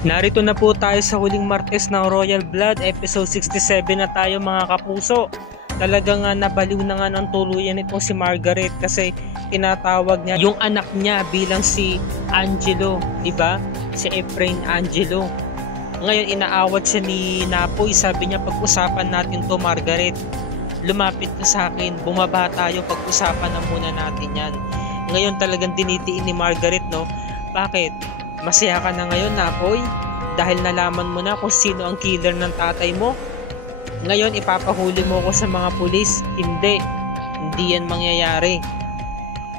Narito na po tayo sa huling Martes ng Royal Blood, episode 67 na tayo mga kapuso. Talagang nabaliw na nga ng tuluyan itong si Margaret kasi tinatawag niya yung anak niya bilang si Angelo, di ba? Si Efrain Angelo. Ngayon inaawat siya ni Napoy, sabi niya pag-usapan natin to Margaret. Lumapit ka sa akin, bumaba tayo, pag-usapan na muna natin yan. Ngayon talagang dinidiin ni Margaret, no? Bakit? Masaya ka na ngayon, Napoy? Dahil nalaman mo na kung sino ang killer ng tatay mo? Ngayon ipapahuli mo ko sa mga pulis? Hindi yan mangyayari.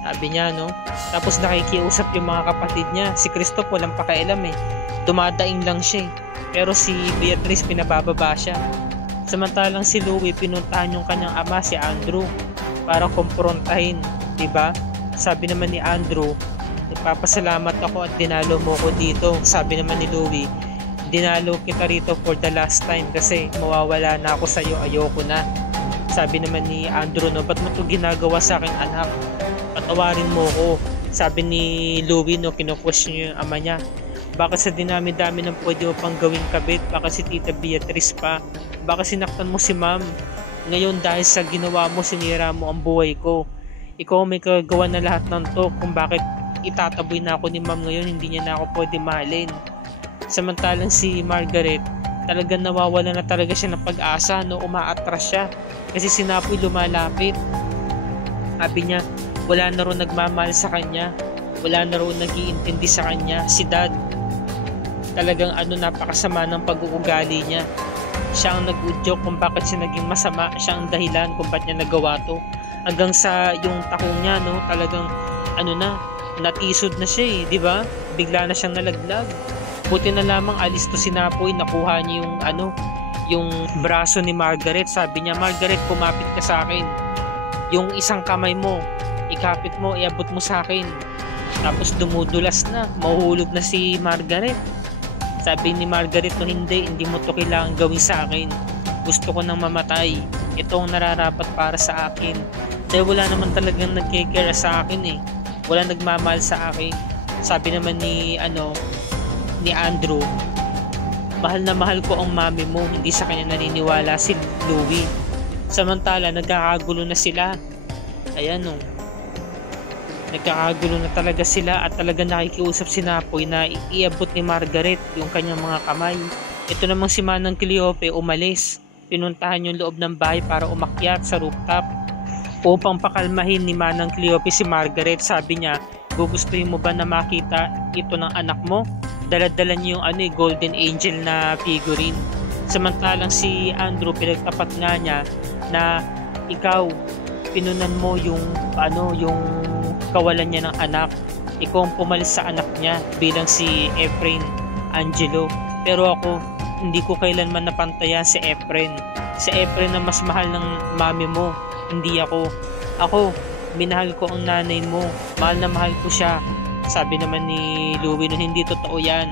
Sabi niya, no? Tapos nakikiusap yung mga kapatid niya. Si Christoph walang pakialam eh. Dumadaing lang siya eh. Pero si Beatrice pinabababa siya. Samantalang si Louie pinuntahan yung kanyang ama si Andrew para kumprontahin, 'di ba? Sabi naman ni Andrew, nagpapasalamat ako at dinalo mo ko dito. Sabi naman ni Louie, dinalo kita rito for the last time kasi mawawala na ako sa iyo, ayoko na. Sabi naman ni Andrew, no, ba't mo ito ginagawa sa aking anak? Patawarin mo ko. Sabi ni Louie, no, kinu-question niya yung ama niya. Baka sa dinami-dami ng pwede mo pang gawing kabit, baka si Tita Beatrice pa, baka sinaktan mo si Ma'am. Ngayon dahil sa ginawa mo, sinira mo ang buhay ko. Ikaw may kagawa na lahat ng to kung bakit itataboy na ako ni Ma'am ngayon, hindi niya na ako pwede mahalin. Samantalang si Margaret, talagang nawawala na talaga siya ng pag-asa, no, umaatras siya kasi si Napoy lumalapit. Sabi niya, wala na rin nagmamahal sa kanya, wala na rin nag-iintindi sa kanya, si Dad. Talagang napakasama ng pag-uugali niya. Siya ang nag-udyok kung bakit siya naging masama, siya ang dahilan kung bakit niya nagawa to. Hanggang sa yung takong niya, no, talagang natisod na siya eh, di ba? Bigla na siyang nalaglag. Buti na lamang alis to si Napoy, nakuha niya yung braso ni Margaret. Sabi niya, Margaret, kumapit ka sa akin. Yung isang kamay mo, ikapit mo, iabot mo sa akin. Tapos dumudulas na, mahuhulog na si Margaret. Sabi ni Margaret, no, hindi mo to kailangan gawin sa akin. Gusto ko nang mamatay. Ito ang nararapat para sa akin. Dahil wala naman talagang nagkikira sa akin eh. Wala nagmamahal sa akin. Sabi naman ni Andrew, mahal na mahal ko ang mami mo, hindi sa kanya naniniwala si Louie. Samantala nagkakagulo na sila. Ayan, no. Nagkakagulo na talaga sila at talaga nakikiusap si Napoy na iabot ni Margaret yung kanyang mga kamay. Ito namang si Manang Cleope umalis. Pinuntahan yung loob ng bahay para umakyat sa rooftop upang pakalmahin ni Manang Cleope si Margaret. Sabi niya, gugustuhin mo ba na makita ito ng anak mo? Dala-dala niyo yung golden angel na figurine. Samantalang si Andrew pinagtapat nga niya na ikaw pinunan mo yung kawalan niya ng anak. Ikaw ang pumalis sa anak niya bilang si Efrain Angelo. Pero ako, hindi ko kailanman napantayan si Efrain. Si Efrain na mas mahal ng mami mo, hindi ako. Ako, minahal ko ang nanay mo. Mahal na mahal ko siya. Sabi naman ni Louie, no, hindi totoo yan.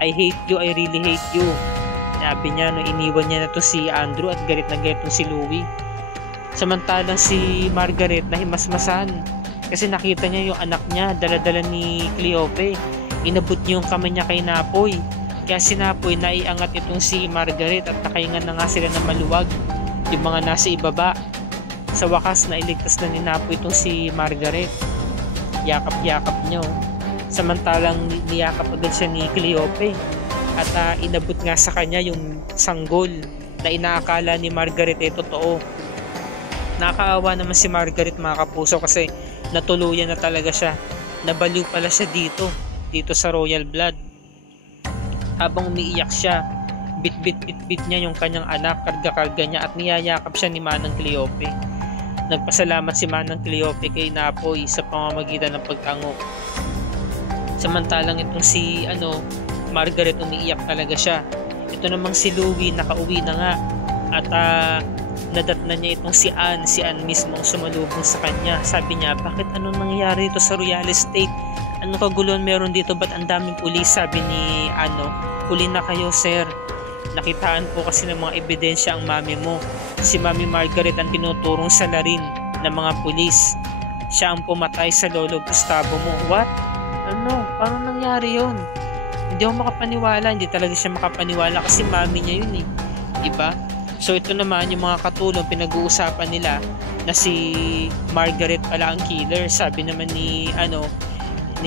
I hate you, I really hate you. Sabi niya, no, iniwan niya na to si Andrew at galit na galit si Louie. Samantalang si Margaret nahimasmasan kasi nakita niya yung anak niya dala-dala ni Cleope. Inabot niya yung kamay niya kay Napoy. Kaya si Napoy naiangat itong si Margaret at nakahingan na nga sila ng maluwag yung mga nasa ibaba. Sa wakas nailigtas na ni Napoy itong si Margaret. Yakap-yakap niyo. Samantalang niyakap agad siya ni Cleope at inabot nga sa kanya yung sanggol na inaakala ni Margaret totoo. Nakakaawa naman si Margaret mga kapuso kasi natuluyan na talaga siya. Nabaliw pala siya dito sa Royal Blood. Habang umiiyak siya, bit niya yung kanyang anak, karga-karga niya at niyayakap siya ni Manang Cleope. Nagpasalamat si Manang Cleope kay Napoy sa pamamagitan ng pagtango. Samantalang itong si Margaret umiiyak talaga siya. Ito namang si Louie nakauwi na nga at nadatnan niya itong si Anne mismo ang sumalubong sa kanya. Sabi niya, bakit anong nangyari ito sa Royal Estate? Anong kaguluhan meron dito? Ba't ang daming pulis? Sabi ni huli na kayo sir. Nakitaan po kasi ng mga ebidensya ang mami mo. Si Mami Margaret ang tinuturong salarin ng mga pulis. Siya ang pumatay sa lolo Gustavo mo. What? Paano nangyari yun? Hindi ako makapaniwala, hindi talaga siya makapaniwala kasi mami niya yun eh. Diba? So ito naman yung mga katulong pinag-uusapan nila na si Margaret pala ang killer. Sabi naman ni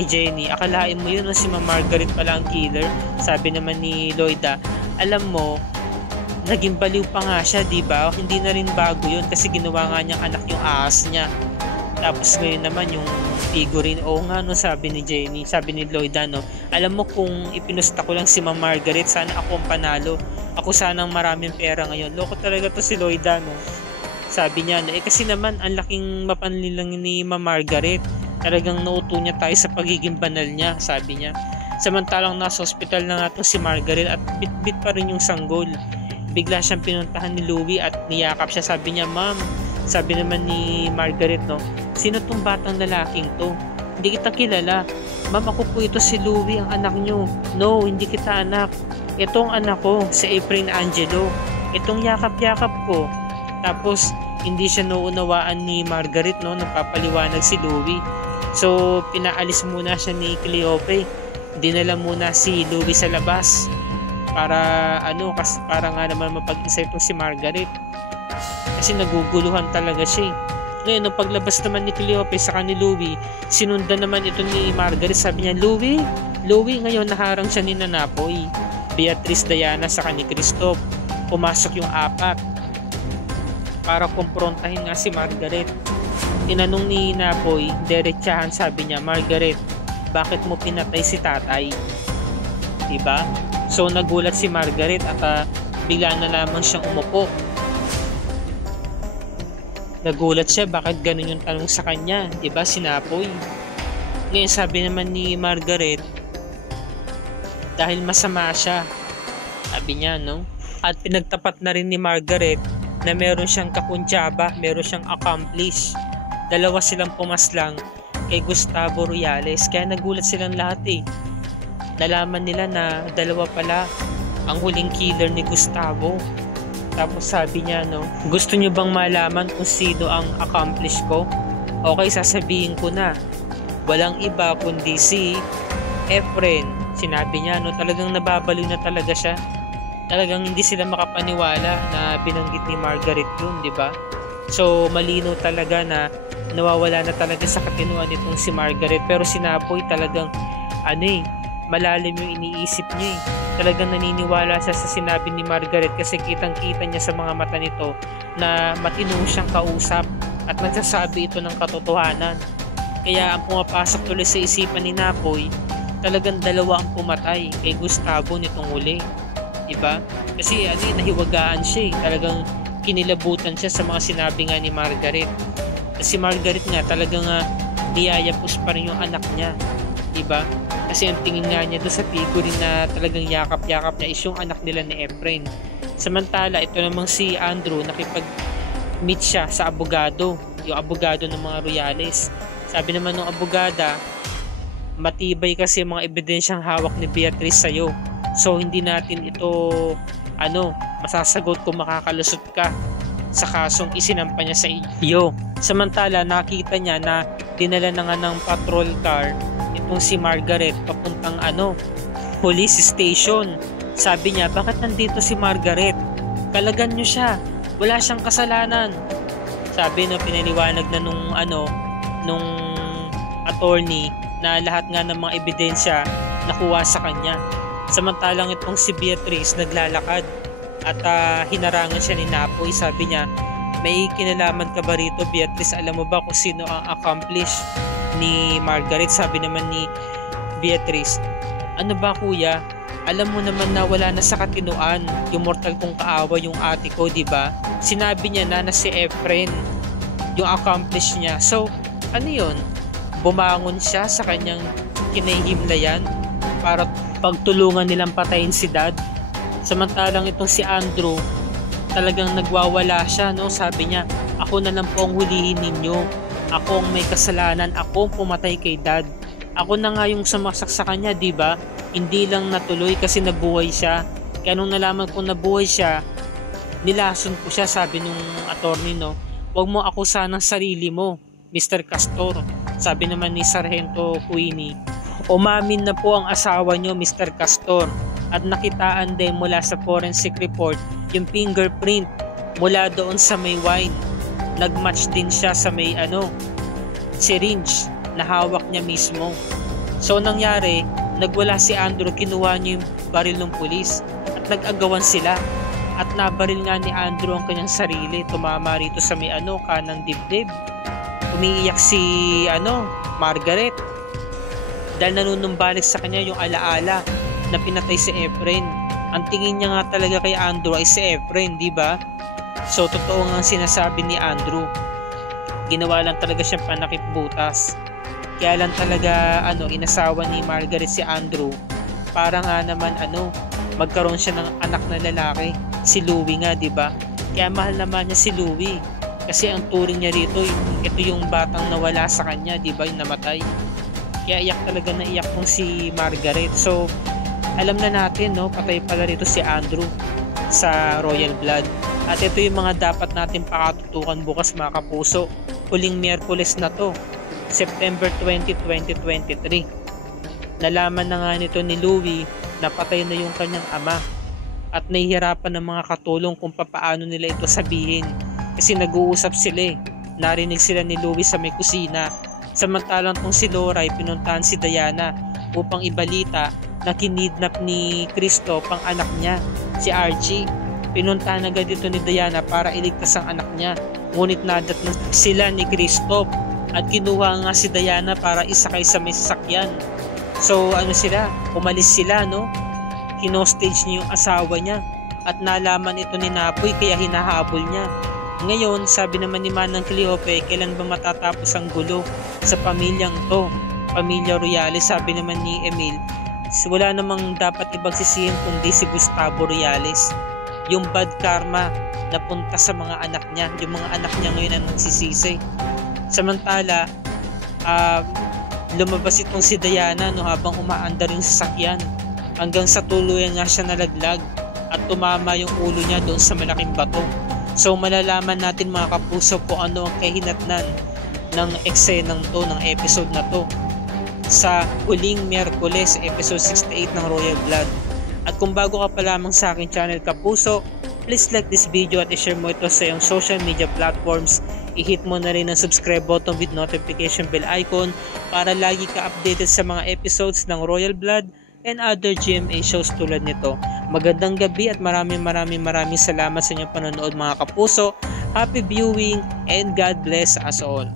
Jenny, akalain mo yun na si Margaret pala ang killer. Sabi naman ni Loida, alam mo, naging baliw pa nga siya, diba? Hindi na rin bago yun kasi ginawa nga niyang anak yung ahas niya. Tapos ngayon naman yung figurine, nga no, sabi ni Jenny, sabi ni Loida, no, alam mo kung ipinusta ko lang si Margaret, sana ako ang panalo. Ako sanang maraming pera ngayon. Loko talaga to si Loida, no. Sabi niya, no, kasi naman ang laking mapanlilang ni Margaret. Talagang nauto niya tayo sa pagiging banal niya, sabi niya. Samantalang nasa hospital na nga to si Margaret at bit-bit pa rin yung sanggol. Bigla siyang pinuntahan ni Louie at niyakap siya. Sabi niya, ma'am, sabi naman ni Margaret, no, sino tong batang lalaking to? Hindi kita kilala. Ma'am, ako po ito si Louie, ang anak nyo. No, hindi kita anak. Itong anak ko, si Efrain Angelo. Itong yakap-yakap ko. Tapos, hindi siya nauunawaan ni Margaret, no, nagpapaliwanag si Louie. So, pinaalis muna siya ni Cleope. Dinala muna si Louie sa labas para para nga naman mapag-isa itong si Margaret. Kasi naguguluhan talaga siya. Ngayon, nung paglabas naman ni Cleope sa ni Louie, sinundan naman ito ni Margaret. Sabi niya, Louie, ngayon naharang siya ni Nanapoy, Beatrice, Diana, sa ni Christoph. Pumasok yung apat para kumprontahin nga si Margaret. Tinanong ni Napoy, diretsahan, sabi niya, Margaret, bakit mo pinatay si tatay? Diba? So nagulat si Margaret at bigla na lamang siyang umupo. Nagulat siya, bakit ganun yung tanong sa kanya? Diba, si Napoy? Ngayon sabi naman ni Margaret, dahil masama siya, sabi niya, no? At pinagtapat na rin ni Margaret na meron siyang kakuntsaba, meron siyang accomplice. Dalawa silang pumaslang kay Gustavo Royales, kaya nagulat silang lahat eh. Nalaman nila na dalawa pala ang huling killer ni Gustavo. Tapos sabi niya, no, gusto niyo bang malaman kung sino ang accomplice ko? Okay, sasabihin ko na. Walang iba kundi si Efrain. Sinabi niya, no, talagang nababaliw na talaga siya. Talagang hindi sila makapaniwala na binanggit ni Margaret yun, di ba? So malinaw talaga na nawawala na talaga sa katinuan itong si Margaret. Pero si Napoy talagang malalim yung iniisip niya eh. Talagang naniniwala siya sa sinabi ni Margaret kasi kitang-kita niya sa mga mata nito na matino siyang kausap at nagsasabi ito ng katotohanan. Kaya ang pumapasok tuloy sa isipan ni Napoy, talagang dalawa ang pumatay kay Gustavo nitong huli. Diba? Kasi nahiwagaan siya eh. Talagang kinilabutan siya sa mga sinabi nga ni Margaret. Si Margaret nga talagang niyayapos pa rin yung anak niya, diba? Kasi ang tingin nga niya doon sa figurine na talagang yakap-yakap na is yung anak nila ni Efrain. Samantala ito namang si Andrew, nakipag-meet siya sa abogado, yung abogado ng mga Royales. Sabi naman ng abogada, matibay kasi mga ebidensyang hawak ni Beatrice sa'yo, so hindi natin ito masasagot kung makakalusot ka sa kasong isinampa niya sa iyo. Samantala nakita niya na dinala na nga ng patrol car itong si Margaret papuntang police station. Sabi niya, bakit nandito si Margaret? Kalagan niyo siya, wala siyang kasalanan. Sabi pinaliwanag na nung attorney na lahat nga ng mga ebidensya nakuha sa kanya. Samantalang itong si Beatrice naglalakad at hinarangan siya ni Napoy. Sabi niya, may kinalaman ka ba rito, Beatrice? Alam mo ba kung sino ang accomplice ni Margaret? Sabi naman ni Beatrice, ano ba kuya? Alam mo naman na wala na sa katinuan yung mortal kong kaawa, yung ate ko, diba? Sinabi niya na si Efrain yung accomplice niya. So, yun? Bumangon siya sa kanyang kinahimlayan para pagtulungan nilang patayin si Dad. Samantalang itong si Andrew, talagang nagwawala siya, no? Sabi niya, ako na lang po ang hulihin ninyo. Ako ang may kasalanan, ako ang pumatay kay Dad. Ako na nga yung sumaksak sa kanya, diba? Hindi lang natuloy kasi nabuhay siya. Kaya nung nalaman kong nabuhay siya, nilason ko siya, sabi nung attorney, no? Huwag mo akusahan ng sarili mo, Mr. Castor. Sabi naman ni Sargento Queenie, Umamin na po ang asawa nyo, Mr. Castor, at nakitaan din mula sa forensic report yung fingerprint mula doon sa may wine. Nagmatch din siya sa may syringe na hawak niya mismo. So nangyari, nagwala si Andrew, kinuha niya yung baril ng pulis at nag-agawan sila. At nabaril nga ni Andrew ang kanyang sarili, tumama rito sa may kanang dibdib. Umiiyak si Margaret dahil nanunumbalik sa kanya yung alaala na pinatay si Efren. Ang tingin niya nga talaga kay Andrew ay si Efren, di ba? So totoo nga sinasabi ni Andrew. Ginawa lang talaga siyang panakip butas. Kaya lang talaga inasawa ni Margaret si Andrew para nga naman magkaroon siya ng anak na lalaki, si Louie nga, di ba? Kaya mahal naman niya si Louie kasi ang turing niya rito ito yung batang nawala sa kanya, di ba, yung namatay. Kaya iyak talaga na iyak kong si Margaret. So alam na natin, patay pala rito si Andrew sa Royal Blood. At ito yung mga dapat natin pakatutukan bukas, mga kapuso. Huling Miyerkules na to, September 20, 2023. Nalaman na nga nito ni Louie na patay na yung kanyang ama at nahihirapan ng mga katulong kung paano nila ito sabihin kasi nag-uusap sila. Narinig sila ni Louie sa may kusina. Samantalang tong si Laura ay pinuntahan si Diana upang ibalita na kinidnap ni Christoph ang anak niya, si Archie. Pinuntahan agad dito ni Diana para iligtas ang anak niya. Ngunit nadatnan sila ni Christoph at kinuha nga si Diana para isakay sa may sasakyan. So umalis sila, Hinostage niya yung asawa niya at nalaman ito ni Napoy kaya hinahabol niya. Ngayon, sabi naman ni Manang Cleope, kailan ba matatapos ang gulo sa pamilyang to? Pamilya Royales, sabi naman ni Emil, wala namang dapat ibang sisihin kundi si Gustavo Royales. Yung bad karma na punta sa mga anak niya, yung mga anak niya ngayon ang nagsisisi. Samantala, lumabas itong si Diana habang umaandar yung sasakyan. Hanggang sa tuluyan nga siya nalaglag at tumama yung ulo niya doon sa malaking bato. So malalaman natin, mga kapuso, kung ano ang kahinatnan ng eksenang to, ng episode na to sa Huling Miyerkules, episode 68 ng Royal Blood. At kung bago ka pa lamang sa aking channel, kapuso, please like this video at i-share mo ito sa iyong social media platforms. I-hit mo na rin ang subscribe button with notification bell icon para lagi ka updated sa mga episodes ng Royal Blood and other GMA shows tulad nito. Magandang gabi at maraming salamat sa inyong panonood, mga kapuso. Happy viewing and God bless us all.